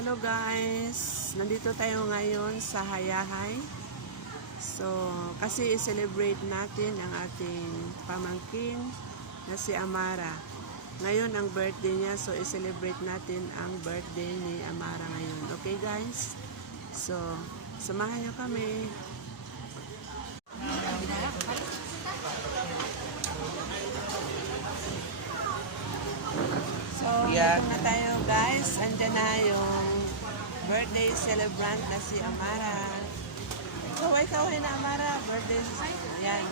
Hello guys! Nandito tayo ngayon sa Hayahay. So, kasi i-celebrate natin ang ating pamangkin na si Amara. Ngayon ang birthday niya, so i-celebrate natin ang birthday ni Amara ngayon. Okay guys? So, samahan niyo kami. So, dito na tayo guys. Andyan na yung birthday celebrant na si Amara. Kaway-kaway na Amara. Birthday. Ayan.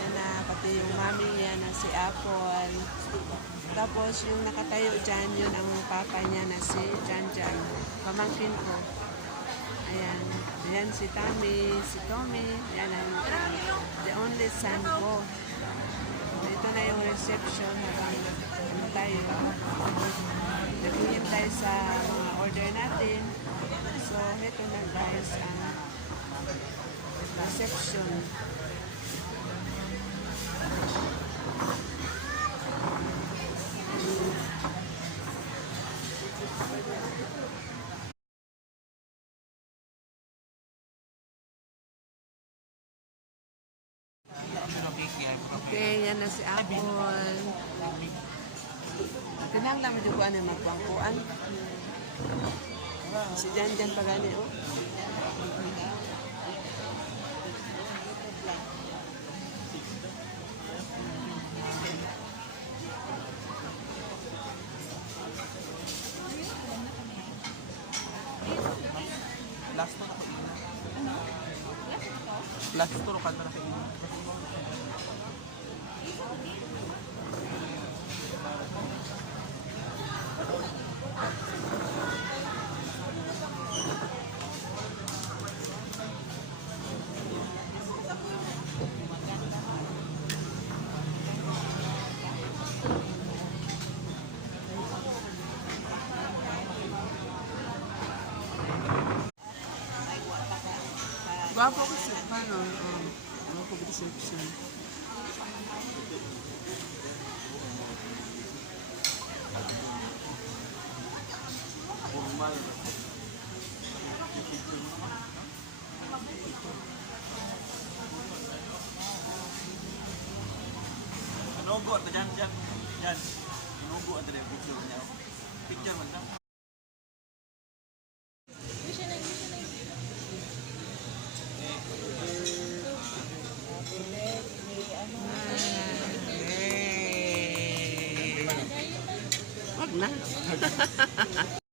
Yan na. Pati yung mami yan na si Apple. Tapos yung nakatayo dyan, yun ang papa niya na si Janjan. Pamangkin ko. Ayan. Ayan si Tommy. Si Tommy. Yan ang the only son ko. Dito na yung reception habang tayo. Naghihintay sa mga order natin. So, ito na guys ang reception. Okay, yan na si Apple. Tinang namin yung kuhan yung magbangkuan. Si Janjan pa gani, oh. Last to na ko ina. Ano? Last to ro kadto na ko ina. Gwapo kasi, paano? Gwapo ko reception. Formal. Nogo at dyan. Inugo at dyan picture niya. Picture man lang.